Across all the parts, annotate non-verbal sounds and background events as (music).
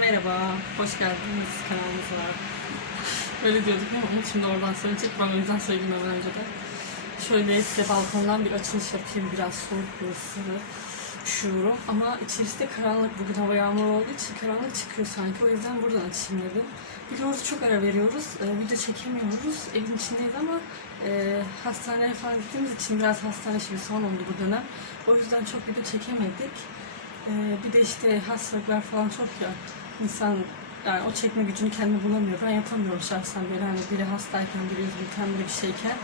Merhaba, hoş geldiniz kanalımıza. Öyle diyorduk ama Umut şimdi oradan sonra. Ben o yüzden söyledim hemen önce de. Şöyle size balkondan bir açılış yapayım. Biraz soğuk bir ısırı. Üşüyorum ama içerisi de karanlık. Bugün hava yağmur olduğu için karanlık çıkıyor sanki. O yüzden buradan açayım dedim. Biliyoruz çok ara veriyoruz. Ee, video çekemiyoruz. Evin içindeyiz ama e, hastaneye falan gittiğimiz için biraz hastane şimdi son oldu bu dönem. O yüzden çok video çekemedik. Ee, bir de işte hastalıklar falan çok ya. İnsan yani o çekme gücünü kendi bulamıyor. Ben yapamıyorum şahsen böyle hani biri hastayken, biri üzgünken, biri bir şeyken.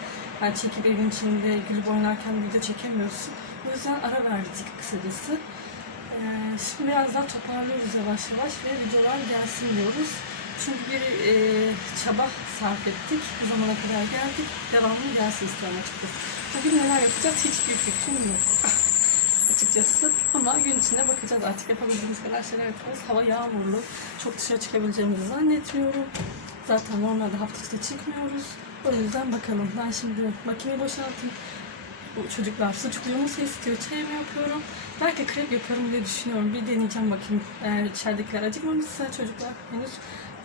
Yani çekip evin içinde gülüp oynarken video çekemiyorsun. O yüzden ara verdik kısacası. Ee, şimdi biraz daha toparlıyoruz yavaş yavaş ve videolar gelsin diyoruz. Çünkü bir e, çaba sarf ettik. Bu zamana kadar geldik. Devamını gelsin istiyorum açıkçası. Bugün neler yapacağız hiçbir fikrim yok (laughs) açıkçası. Ama gün içinde bakacağız artık yapabildiğimiz kadar şeyler yapıyoruz. Hava yağmurlu. Çok dışarı çıkabileceğimizi zannetmiyorum. Zaten normalde hafta içinde çıkmıyoruz. O yüzden bakalım. Ben şimdi makineyi boşaltayım. Bu çocuklar sucuklu yumurta istiyor. Çay mı yapıyorum? Belki krep yaparım diye düşünüyorum. Bir deneyeceğim bakayım. Eğer içeridekiler acıkmamışsa çocuklar henüz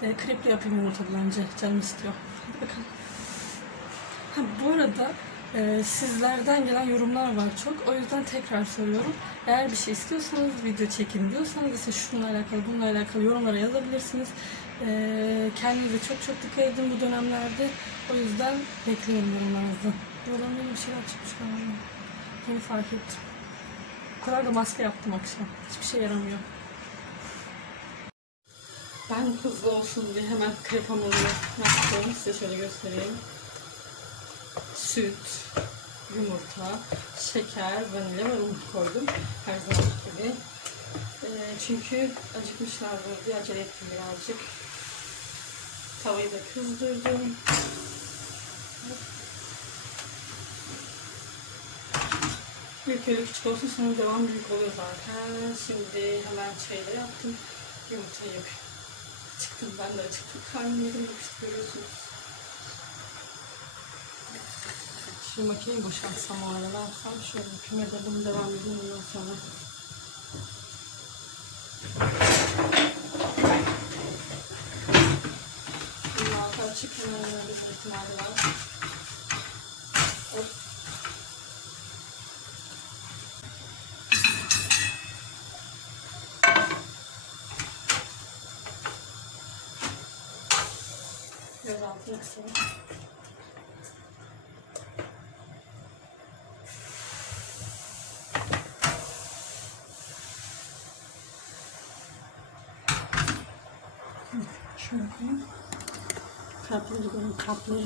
e, krepli yapayım yumurtadan önce. Canım istiyor. Hadi bakalım. Ha, bu arada e, sizlerden gelen yorumlar var çok. O yüzden tekrar soruyorum. Eğer bir şey istiyorsanız video çekin diyorsanız ise şununla alakalı, bununla alakalı yorumlara yazabilirsiniz. E, kendinize çok çok dikkat edin bu dönemlerde. O yüzden bekliyorum yorumlarınızı. Yeni bir şeyler çıkmış galiba. Yeni fark ettim. O kadar da maske yaptım akşam. Hiçbir şey yaramıyor. Ben hızlı olsun diye hemen krep hamurunu yaptım. Size şöyle göstereyim süt, yumurta, şeker, vanilya ve un koydum. Her zaman gibi. Ee, çünkü acıkmışlardı diye acele ettim birazcık. Tavayı da kızdırdım. Bir kere küçük olsun sonra devam büyük oluyor zaten. Şimdi hemen da yaptım. Yumurtayı yapıyorum. Çıktım ben de acıktım. Karnım yedim yapıştı görüyorsunuz. Şu makineyi boşaltsam o arada yapsam şöyle da bunu devam edeyim ondan sonra. Bunun altı açık hemen bir ihtimali var. Hop. Biraz. তারপরে যখন কাপড়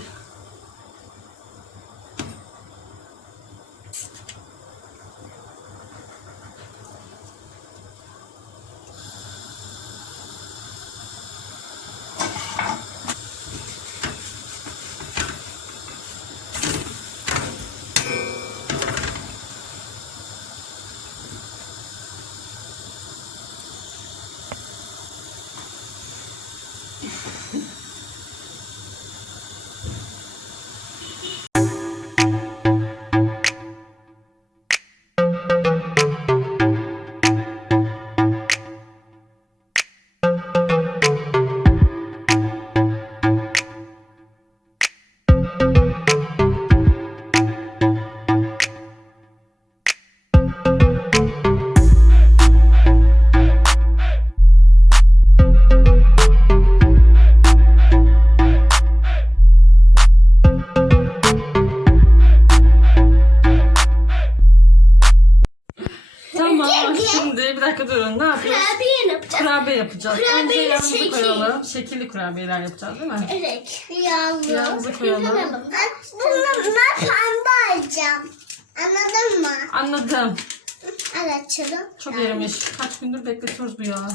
şimdi bir dakika durun ne yapıyoruz? Kurabiye yapacağız. Kurabiye yapacağız. Kurabiye Önce yağımızı şekil. koyalım. Şekilli kurabiyeler yapacağız değil mi? Evet. Yağlı. Yağımızı koyalım. Bunu ben pembe alacağım. Anladın mı? Anladım. Al açalım. Çok erimiş. Kaç gündür bekletiyoruz bu yağı.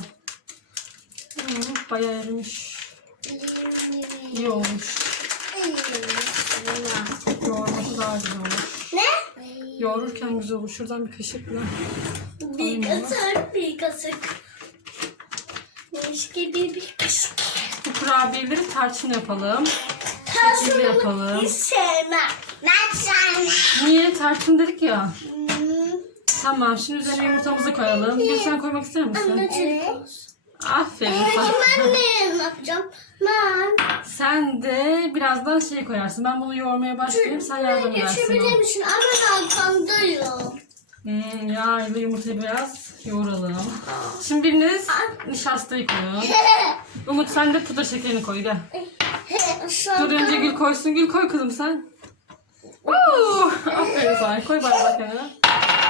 Hmm, bayağı erimiş. İyi olmuş. Yoğurması daha güzel? Yoğururken güzel olur. Şuradan bir kaşıkla. Bir kaşık, bir kaşık. Beş gibi bir kaşık. Bu kurabiyeleri tarçın yapalım. Tarçınlı yapalım. hiç sevmem. Ben sevmem. Niye? Tarçın dedik ya. Hmm. Tamam şimdi üzerine yumurtamızı koyalım. Bir sen koymak ister misin? Evet. Aferin sana. Ben ne yapacağım? Ben. Sen de birazdan şey koyarsın. Ben bunu yoğurmaya başlayayım. Sen yardım edersin. Geçebilir misin? Ama ben arkandayım. Hmm, yağlı yumurtayı biraz yoğuralım. Şimdi biriniz nişastayı koyun. (laughs) Umut sen de pudra şekerini koy gel. Dur önce Gül koysun. Gül koy kızım sen. Oo, aferin sana. Koy bardaklarına.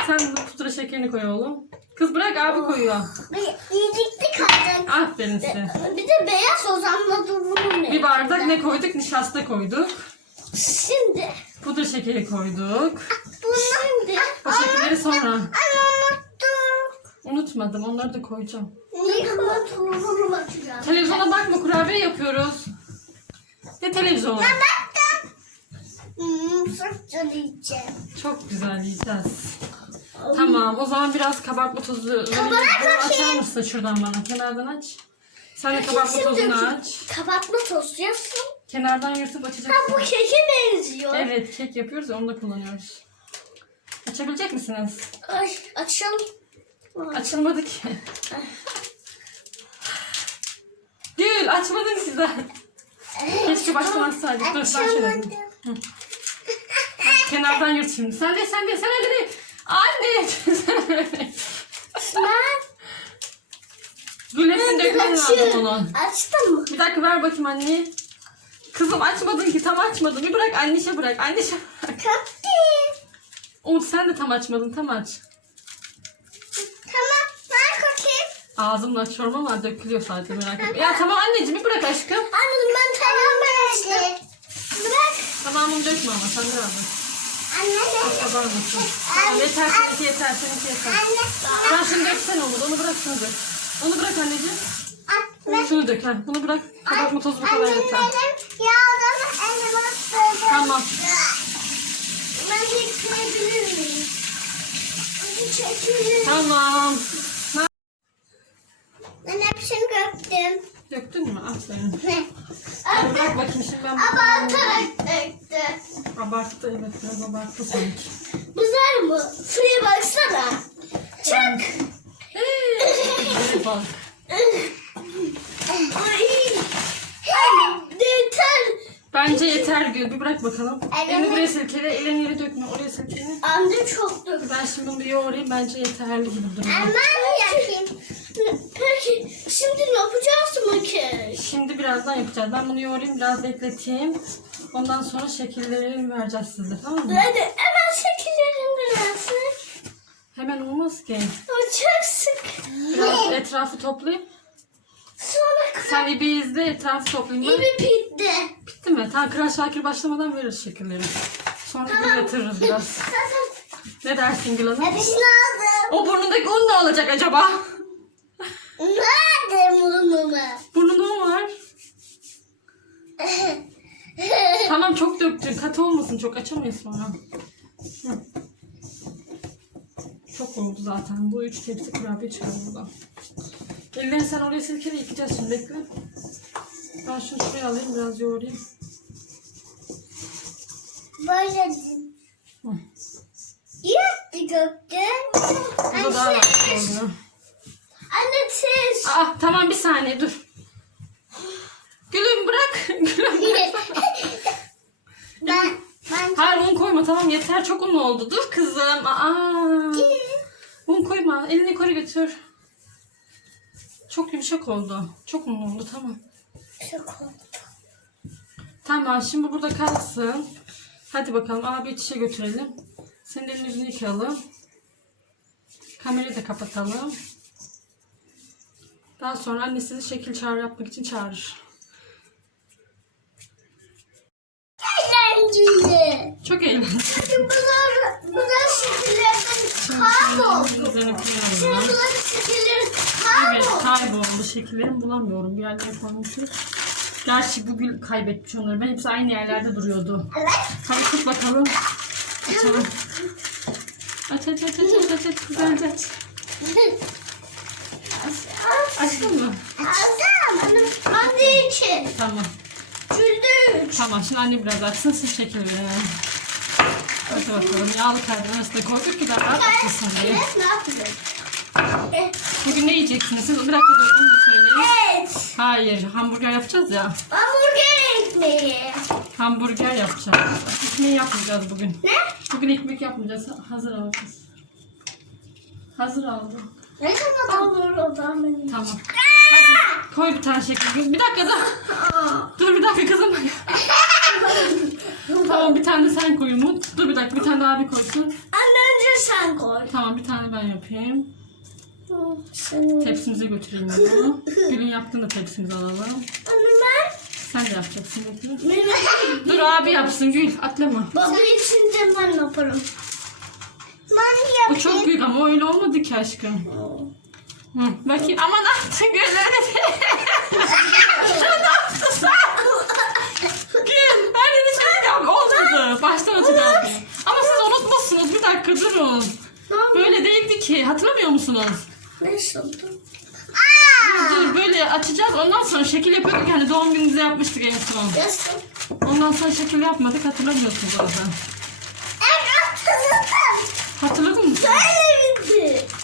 Sen de pudra şekerini koy oğlum. Kız bırak abi koyuyor. Yiyecekti kalacak. Aferin size. Bir de beyaz ozanla durumu ne? Bir bardak ne koyduk? Nişasta koyduk. Şimdi. Pudra şekeri koyduk. Bunlar ne? O şekerleri sonra. Ay unuttum. Unutmadım. Onları da koyacağım. Niye unuttum? Televizyona bakma. Kurabiye yapıyoruz. Ne televizyonu? Baktım. Hmm, sırtça diyeceğim. Çok güzel yiyeceğiz. Tamam. O zaman biraz. Kabartma Bunu şey. Açar mısın şuradan bana? Kenardan aç. Sen de kabartma Şimdi tozunu aç. Kapatma tostu yapsın. Kenardan yırtıp Ha açacaksın. bu keke benziyor. Evet kek yapıyoruz ya, onu da kullanıyoruz. Açabilecek misiniz? Ay açalım. Açılmadı ki. Gül açmadın ki de. Keşke baştan açsaydık. Dur ben şöyle. Açamadım. Kenardan yırt şimdi. Sen de sen de sen de. Anne. Ben Gül hepsini dökmen lazım onun. Açtım mı? Bir dakika ver bakayım anne. Kızım açmadın ki tam açmadın. Bir bırak annişe bırak. Annişe bırak. Kaptı. Umut sen de tam açmadın. Tam aç. Tamam. Ver bakayım. Ağzımla açıyorum ama dökülüyor sadece merak etme. Ya tamam anneciğim bir bırak aşkım. Anladım ben tamam açtım. Bırak. Tamam onu dökme ama sen de. Tamam yeter seninki yeter seninki yeter. Sen şimdi döksene onu. Onu bırak şunu dök. Onu bırak anneciğim. Anne. Şunu dök ha. Bunu bırak. Kabartma tozu bu kadar yeter. Tamam. Tamam. Ben hepsini döktüm. Döktün mü? Aferin. Hadi bırak bakayım şimdi ben Abartarak döktü. Abarttı evet biraz abarttı sanki. Güzel mi? Şuraya baksana. Evet bak. Ay. Yeter. Bence yeter Gül. Bir bırak bakalım. Elini buraya silkele. Elini yere dökme. Oraya silkele. Anne çok döktü. Ben şimdi bunu bir yoğurayım. Bence yeterli gibi duruyor. Ben yapayım. Peki şimdi ne yapacağız makyaj? Şimdi birazdan yapacağız. Ben bunu yoğurayım. Biraz bekleteyim. Ondan sonra şekillerini vereceğiz size. Tamam mı? Hadi hemen şekillerim birazcık. Hemen olmaz ki. Ama çok sık. Biraz etrafı toplayayım. Sonra Sen ibi izle etrafı toplayayım. Ben. İbi bitti. Bitti mi? Tamam Kral Şakir başlamadan veririz şekilleri. Sonra bir yatırırız biraz. Zaten Ne dersin Gül Hanım? hepsini aldım. O burnundaki un ne olacak acaba? Nerede mumu? Burnunda un var. (laughs) Tamam çok döktün. Katı olmasın çok açamayız sonra. Hı. Çok oldu zaten. Bu üç tepsi kurabiye çıkar buradan. Ellerini sen oraya silkele yıkayacağız şimdi bekle. Ben şunu şuraya alayım biraz yoğurayım. Böyle Hı. yaptı gökte. Bu da daha rahat oluyor. Anne siz. Ah tamam bir saniye dur. Gülüm bırak. (laughs) Gülüm bırak. (laughs) ben ben Hayır un koyma tamam yeter çok un oldu. Dur kızım. Aa. Un koyma. Elini yukarı götür. Çok yumuşak oldu. Çok un oldu tamam. çok oldu. Tamam şimdi burada kalsın. Hadi bakalım abi içişe götürelim. Senin elini yüzünü yıkayalım. Kamerayı da kapatalım. Daha sonra annesini şekil çağrı yapmak için çağırır. Eğlenceli. Çok eğlenceli. Bunlar, bunlar şekillerden kayboldu. Üzerine koyalım. Bunlar şekillerin Evet kayboldu. kayboldu. Bulamıyorum. Bir yerlere koymuşuz. Gerçi bugün kaybetmiş onları. Ben hepsi aynı yerlerde duruyordu. Evet. Hadi tut bakalım. Açalım. Aç aç aç aç aç aç aç. Güzelce aç. (laughs) Açtın mı? Aldım. Anne için. Tamam. Güldü. Tamam şimdi anne biraz açsın siz şekil verin. Hadi bakalım. Yağlı karbon arasında koyduk ki daha rahat açılsın diye. Evet ne yapacağız? Bugün ne yiyeceksiniz? Siz bir dakika dur onu da söyle. Hayır hamburger yapacağız ya. Hamburger ekmeği. Hamburger yapacağız. Ekmeği yapmayacağız bugün. Ne? Bugün ekmek yapmayacağız. Hazır alacağız. Hazır aldım. Ne zaman olur o zaman? Tamam. Hadi koy bir tane şekil. Bir dakika da. Dur bir dakika kızım. (laughs) tamam bir tane de sen koy Umut. Dur bir dakika bir tane daha abi koysun. Anne önce sen koy. Tamam bir tane ben yapayım. Tepsimize götüreyim (laughs) bunu. Gül'ün yaptığını da tepsimize alalım. Anne ben. Sen de yapacaksın. Benim. Dur abi yapsın Gül atlama. Baba içince ben yaparım. Ben O yapayım. çok büyük ama öyle olmadı ki aşkım. Hı, bakayım aman attın gözlerini. ne yaptın sen? Gül her yeri şey yap. Olmadı. Baştan atacağım. Ama siz unutmuşsunuz. Bir dakika durun. Böyle değildi ki. Hatırlamıyor musunuz? Ne oldu? Dur böyle açacağız. Ondan sonra şekil yapıyorduk. Hani doğum gününüzde yapmıştık en son. Yasın. Ondan sonra şekil yapmadık. Hatırlamıyorsunuz o yüzden. Evet hatırladım. Hatırladın mı? sen?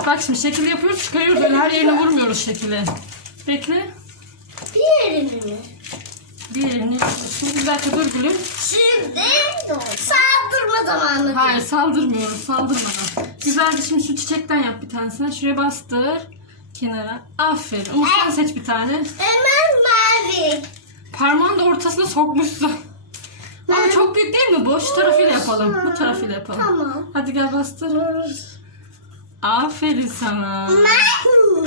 Bak şimdi şekil yapıyoruz. Çıkarıyoruz. Öyle her yerine vurmuyoruz şekili. Bekle. Bir yerini mi? Bir elini yapıyorsun. Bir dakika dur gülüm. Şimdi saldırma zamanı. Hayır saldırmıyoruz. Saldırmadan. Güzel bir şimdi şu çiçekten yap bir tanesini. Şuraya bastır. Kenara. Aferin. Umut sen seç bir tane. Hemen mavi. Parmağını da ortasına sokmuşsun. Ama çok büyük değil mi bu? Şu tarafıyla yapalım. Bu tarafıyla yapalım. Tamam. Hadi gel bastır. Aferin sana.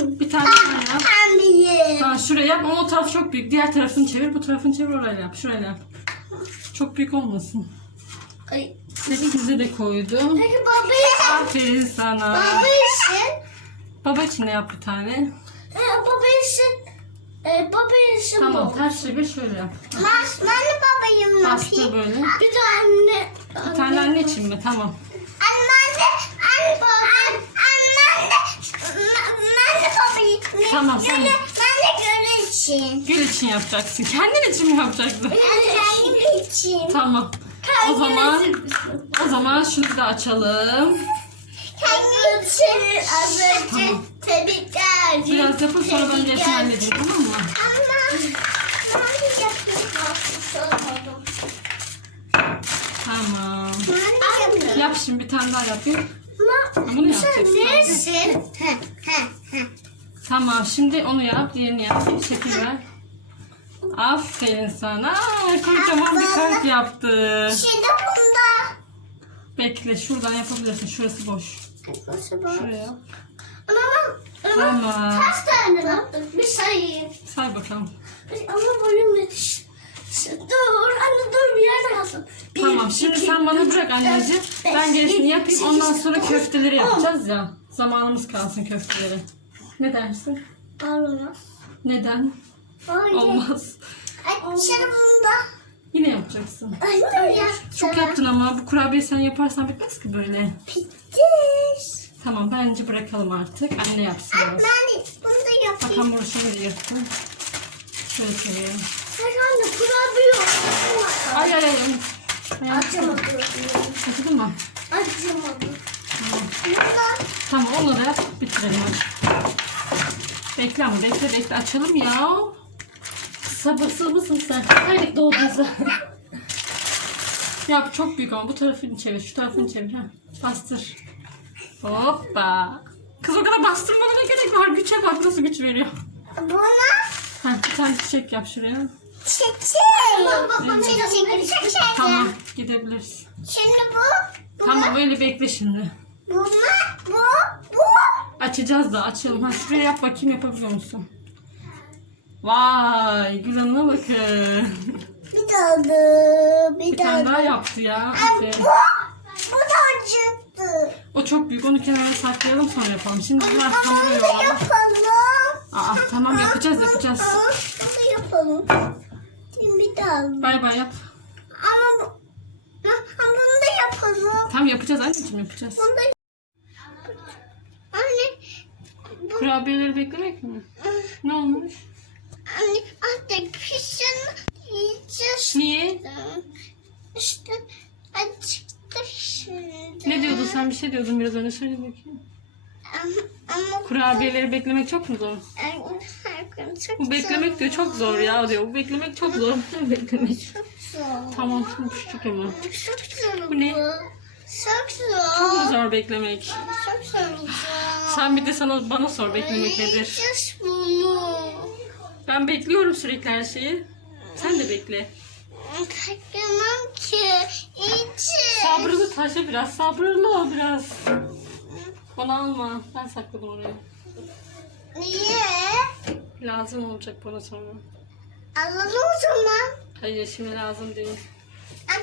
Bir tane daha yap. Pembeye. Tamam şuraya yap ama o taraf çok büyük. Diğer tarafını çevir. Bu tarafını çevir orayla yap. Şurayla yap. Çok büyük olmasın. Ay. Senin bize de koydum. Peki baba. Aferin sana. Baba için. Baba için de yap bir tane. E, baba için. E, baba için Tamam bu. ters çevir şöyle yap. Ben, ben de babayım Bastır böyle. Bir tane. Bir tane anne için mi? Tamam. Tamam, sen- de, ben de gönül için. Gül için yapacaksın. Kendin için mi yapacaksın? Kendim için. Tamam. O zaman o zaman şunu de açalım. Kendim için az önce Tamam. tebrikler. Biraz yapıp sonra ben gerisini halledeyim tamam mı? Ama ben yapıyorum. Tamam. Ben yapıyorum. Yap şimdi bir tane daha yapayım. Ama Bunu sen yapacaksın. nesin? Tamam şimdi onu yap. Diğerini yap. Şekil ver. Aferin sana. Aa, Kocaman bir kalp yaptı. Şimdi bunda. Bekle şuradan yapabilirsin. Şurası boş. Şuraya yap. Ama Tamam. kaç tane yaptık? Bir sayayım. Say bakalım. Ama boyum yetiş. Dur anne dur bir yerde kalsın. Bir, Tamam şimdi iki, sen bana bırak anneciğim. beş, Ben gerisini yedi, yapayım. sekiz, Ondan sonra dokuz, köfteleri on. yapacağız ya. Zamanımız kalsın köfteleri. Ne dersin? Olmaz. Neden? Hayır. Olmaz. Ay, bunda. Yine yapacaksın. Ay dur ya. Çok yaptın ama bu kurabiye sen yaparsan bitmez ki böyle. Bitti. Tamam bence bırakalım artık. Anne yapsın biraz. Ben bunu da Bak yapayım. hamuru şöyle yırttım. Şöyle çevireyim. Ay anne kurabiye. Ay ay ay. Acımadı. Acıdı mı? Acımadı. Tamam. Yap. Bitirelim hadi. Bekle ama bekle bekle açalım ya. Sabırsız mısın sen? Haydi doğduğunuza. Yap çok büyük ama bu tarafını çevir. Şu tarafını çevir. Ha. Bastır. Hoppa. Kız o kadar bastırmana ne gerek var? Güçe bak nasıl güç veriyor. Buna Ha, bir tane çiçek yap şuraya. Baba çiçek. Tamam gidebiliriz. Şimdi bu. Bu. Tamam öyle bekle şimdi. Buna. Bu. Bu. Açacağız da açalım. Ha, şuraya yap bakayım yapabiliyor musun? Vay Gül Hanım'a bakın. Bir daldı. Bir Bir tane daha yaptı ya. Ay, Aferin. bu. Bu da acıttı. O çok büyük. Onu kenara saklayalım sonra yapalım. Şimdi bunlar Ama bunu da yoğuralım. yapalım. Aa tamam yapacağız yapacağız. Aa, Bunu da yapalım. Şimdi. Bay bay yap. Ama bu. Ama bunu da yapalım. Tamam yapacağız anneciğim yapacağız. Bunu da Anne. Bu. Kurabiyeleri beklemek mi? Ne olmuş? Anne artık pişen yiyeceğiz. Niye? İşte acıktı şimdi. Ne diyordun sen bir şey diyordun biraz önce söyle bakayım. Kurabiyeleri beklemek çok mu zor? çok Bu beklemek diyor çok zor ya diyor. Bu beklemek çok zor. (laughs) beklemek. Çok zor. Tamam şimdi küçük ama. Çok zor Bu ne? Çok Çok mu zor. zor beklemek? Çok zor. Sen bir de sana bana sor beklemek nedir? Bunu. Ben bekliyorum sürekli her şeyi. Sen de bekle. Beklemem ki. İyice. Sabrını taşı biraz. Sabrını ol biraz. Bana alma. Ben sakladım oraya. Niye? Lazım olacak bana sonra. Alalım o zaman. Hayır şimdi lazım değil.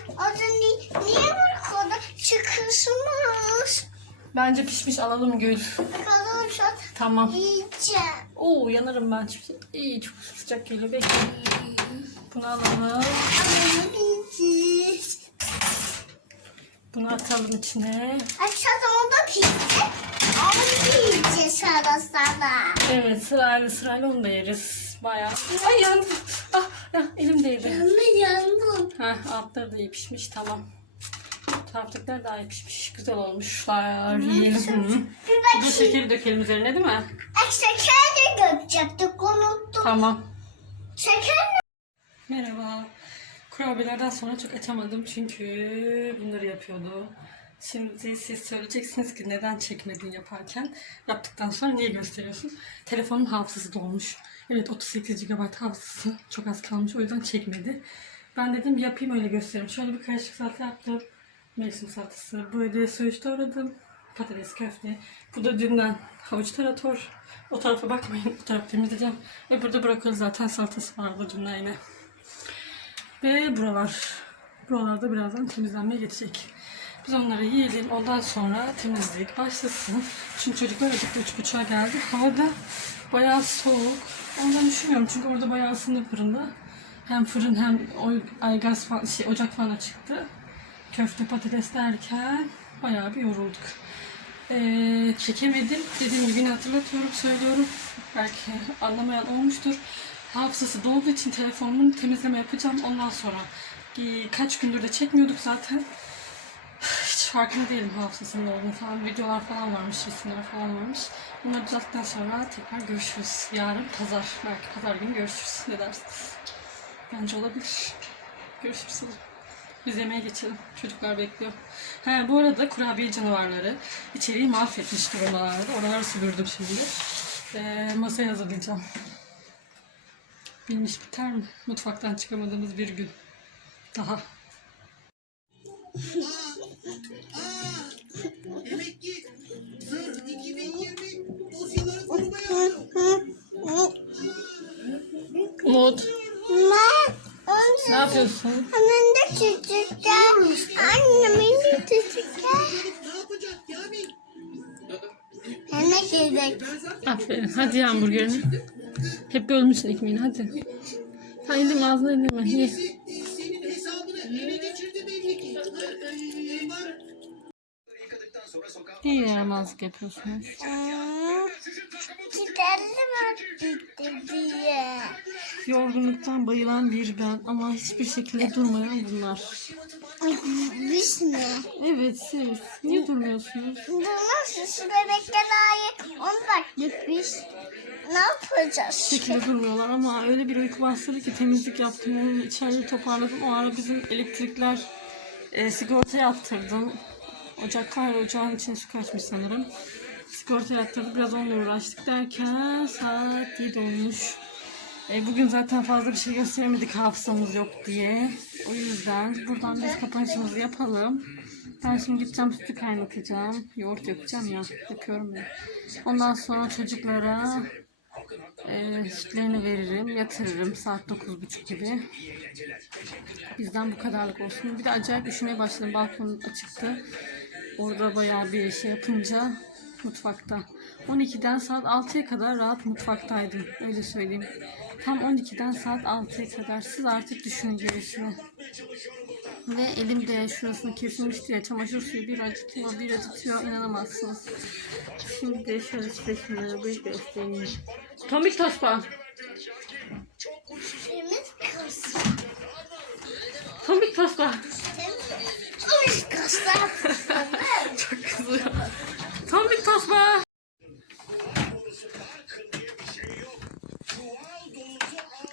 O da ni niye bu kadar çıkışmış? Bence pişmiş alalım Gül. Bakalım çok Tamam. iyice. Oo yanarım ben. İyi çok sıcak geliyor. Bekle. Bunu alalım. İyice. Bunu atalım içine. Aşağıda o da pizza. Onu yiyeceğiz sana sana. Evet sırayla sırayla onu da yeriz. Bayağı. Ay yandı. Ah, ah elim değdi. Yandı yandı. Heh, altları da iyi pişmiş tamam. Taraftakiler daha iyi pişmiş. Güzel olmuşlar. Yiyelim. Hı. Bir Bu bakayım. şekeri dökelim üzerine değil mi? Ay, şeker de dökecektik unuttum. Tamam. Şeker ne? Merhaba. Kurabiyelerden sonra çok açamadım çünkü bunları yapıyordu. Şimdi siz söyleyeceksiniz ki neden çekmedin yaparken. Yaptıktan sonra niye gösteriyorsun? Telefonun hafızası dolmuş. Evet 38 GB hafızası çok az kalmış o yüzden çekmedi. Ben dedim yapayım öyle göstereyim. Şöyle bir karışık salata yaptım. Mevsim salatası. Böyle söğüş doğradım. Patates köfte. Bu da dünden havuç tarator. O tarafa bakmayın. O tarafı temizleyeceğim. Ve burada brokoli zaten salatası vardı dünden yine. Ve buralar. Buralarda birazdan temizlenmeye geçecek. Biz onları yiyelim. Ondan sonra temizlik başlasın. Çünkü çocuklar acıktı. Üç buçuğa geldi. Hava da bayağı soğuk. Ondan düşünmüyorum. Çünkü orada bayağı ısındı fırında. Hem fırın hem ay gaz falan, şey, ocak falan çıktı. Köfte patates derken bayağı bir yorulduk. Ee, çekemedim. Dediğim gibi hatırlatıyorum, söylüyorum. Belki anlamayan olmuştur. Hafızası dolduğu için telefonumun temizleme yapacağım. Ondan sonra e, kaç gündür de çekmiyorduk zaten. Hiç farkında değilim hafızasının olduğunu falan. Videolar falan varmış, resimler falan varmış. Bunları düzelttikten sonra tekrar görüşürüz. Yarın pazar. Belki pazar günü görüşürüz. Ne dersiniz? Bence olabilir. Görüşürüz. Biz yemeğe geçelim. Çocuklar bekliyor. He, bu arada kurabiye canavarları içeriği mahvetmiş durumdalardı. Oraları süpürdüm şimdi. Ee, masayı hazırlayacağım. Bilmiş biter mi? Mutfaktan çıkamadığımız bir gün. Daha. Emekli Zırh 2020 dosyaları korumaya aldı. Umut, Ben ne yapıyorsun? Annem de çocuklar. Annemin de çocuklar. Ne yapacak yani? Ben zaten Aferin. Hadi hamburgerini. Hep bölmüşsün ekmeğini hadi. Sen yedim ağzına yedirme. Ye. İyi yaramazlık yapıyorsunuz. Gidelim artık diye. Yorgunluktan bayılan bir ben ama hiçbir şekilde durmayan bunlar. Biz mi? Evet siz. Niye durmuyorsunuz? Nasıl şu bebekler ayı? On baktık biz. Ne yapacağız? Şekilde durmuyorlar ama öyle bir uyku bastırdı ki temizlik yaptım. Onu içeriye toparladım. O ara bizim elektrikler e, sigorta yaptırdım. Ocak var ocağın içine su kaçmış sanırım. Sigorta yaptırdık. Biraz onunla uğraştık derken saat 7 olmuş. E, bugün zaten fazla bir şey gösteremedik hafızamız yok diye. O yüzden buradan biz kapanışımızı yapalım. Ben şimdi gideceğim sütü kaynatacağım. Yoğurt yapacağım ya. Yapıyorum ya. Ondan sonra çocuklara e, sütlerini veririm. Yatırırım saat 9.30 gibi. Bizden bu kadarlık olsun. Bir de acayip üşümeye başladım. Balkon açıktı. Orada bayağı bir şey yapınca mutfakta. 12'den saat 6'ya kadar rahat mutfaktaydım. Öyle söyleyeyim. Tam 12'den saat 6'ya kadar. Siz artık düşünün gerisini. Ve elim de şurasını kesilmiş diye çamaşır suyu bir acıtıyor bir acıtıyor inanamazsınız. Şimdi de şöyle size şunları bir göstereyim. Tomik tospa. Temiz kız. Tomik tospa. Tomik tospa. Çok kızıyor. Tomik tospa.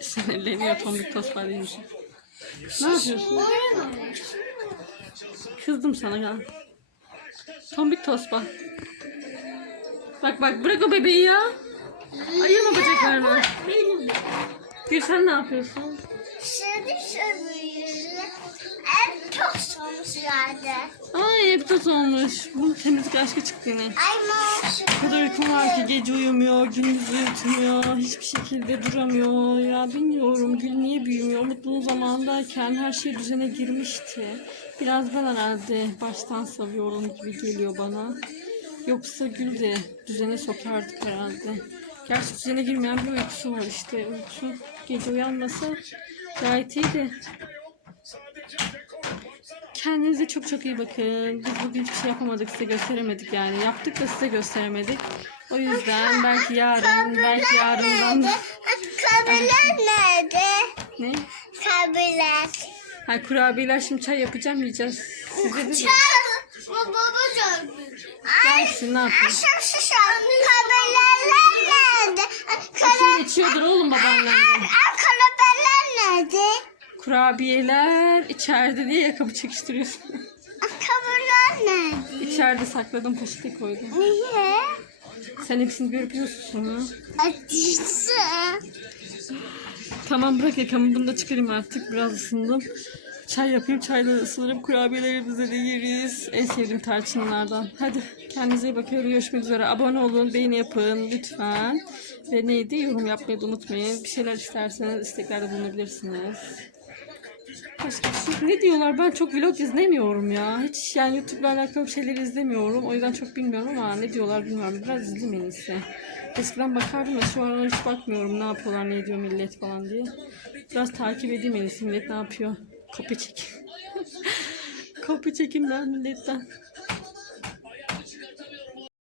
Sinirleniyor Tomik tospa deyince. Ne yapıyorsun? Kızdım sana ya. Tombik tospa. Bak bak bırak o bebeği ya. Ayırma bacaklarını. Benim. Gül sen ne yapıyorsun? Şimdi şöyle olmuş yerde. Ay hep toz olmuş. Bu temizlik aşkı çıktı yine. Ay maşallah. O kadar uykum var ki gece uyumuyor, gündüz uyutmuyor, hiçbir şekilde duramıyor. Ya bilmiyorum Gül niye büyümüyor. Mutlu zamandayken her şey düzene girmişti. Biraz ben herhalde baştan savuyorum gibi geliyor bana. Yoksa Gül de düzene sokardık herhalde. Gerçi düzene girmeyen bir uykusu var işte. Uykusu gece uyanmasa gayet iyiydi. Kendinize çok çok iyi bakın. Biz bugün hiçbir şey yapamadık, size gösteremedik yani. Yaptık da size gösteremedik. O yüzden belki yarın, belki yarından... Kabiler nerede? Ne? Kabiler. Ha kurabiyeler şimdi çay yapacağım yiyeceğiz. Size de Çal. Bu babacığım. Ay. gelsin ne yapıyorsun? Aşağı şişan. Kabilerler nerede? Şimdi içiyordur oğlum babaannem. Kabilerler nerede? Kurabiyeler içeride diye yakamı çekiştiriyorsun. Kabiler nerede? İçeride sakladım poşete koydum. Niye? Sen hepsini görüp yiyorsun sonra. Acısı. Tamam bırak yakamı bunu da çıkarayım artık biraz ısındım. Çay yapayım çayla ısınırım kurabiyelerimizi de yeriz. En sevdiğim tarçınlardan. Hadi kendinize iyi bakın görüşmek üzere. Abone olun beğeni yapın lütfen. Ve neydi yorum yapmayı da unutmayın. Bir şeyler isterseniz isteklerde bulunabilirsiniz. Ne diyorlar? Ben çok vlog izlemiyorum ya. Hiç yani YouTube'la alakalı bir şeyler izlemiyorum. O yüzden çok bilmiyorum ama ne diyorlar bilmiyorum. Biraz izleyeyim en iyisi. Eskiden bakardım da şu aralar hiç bakmıyorum. Ne yapıyorlar, ne ediyor millet falan diye. Biraz takip edeyim en iyisi. Millet ne yapıyor? Kopya çek. (laughs) Kopya çekim ben milletten.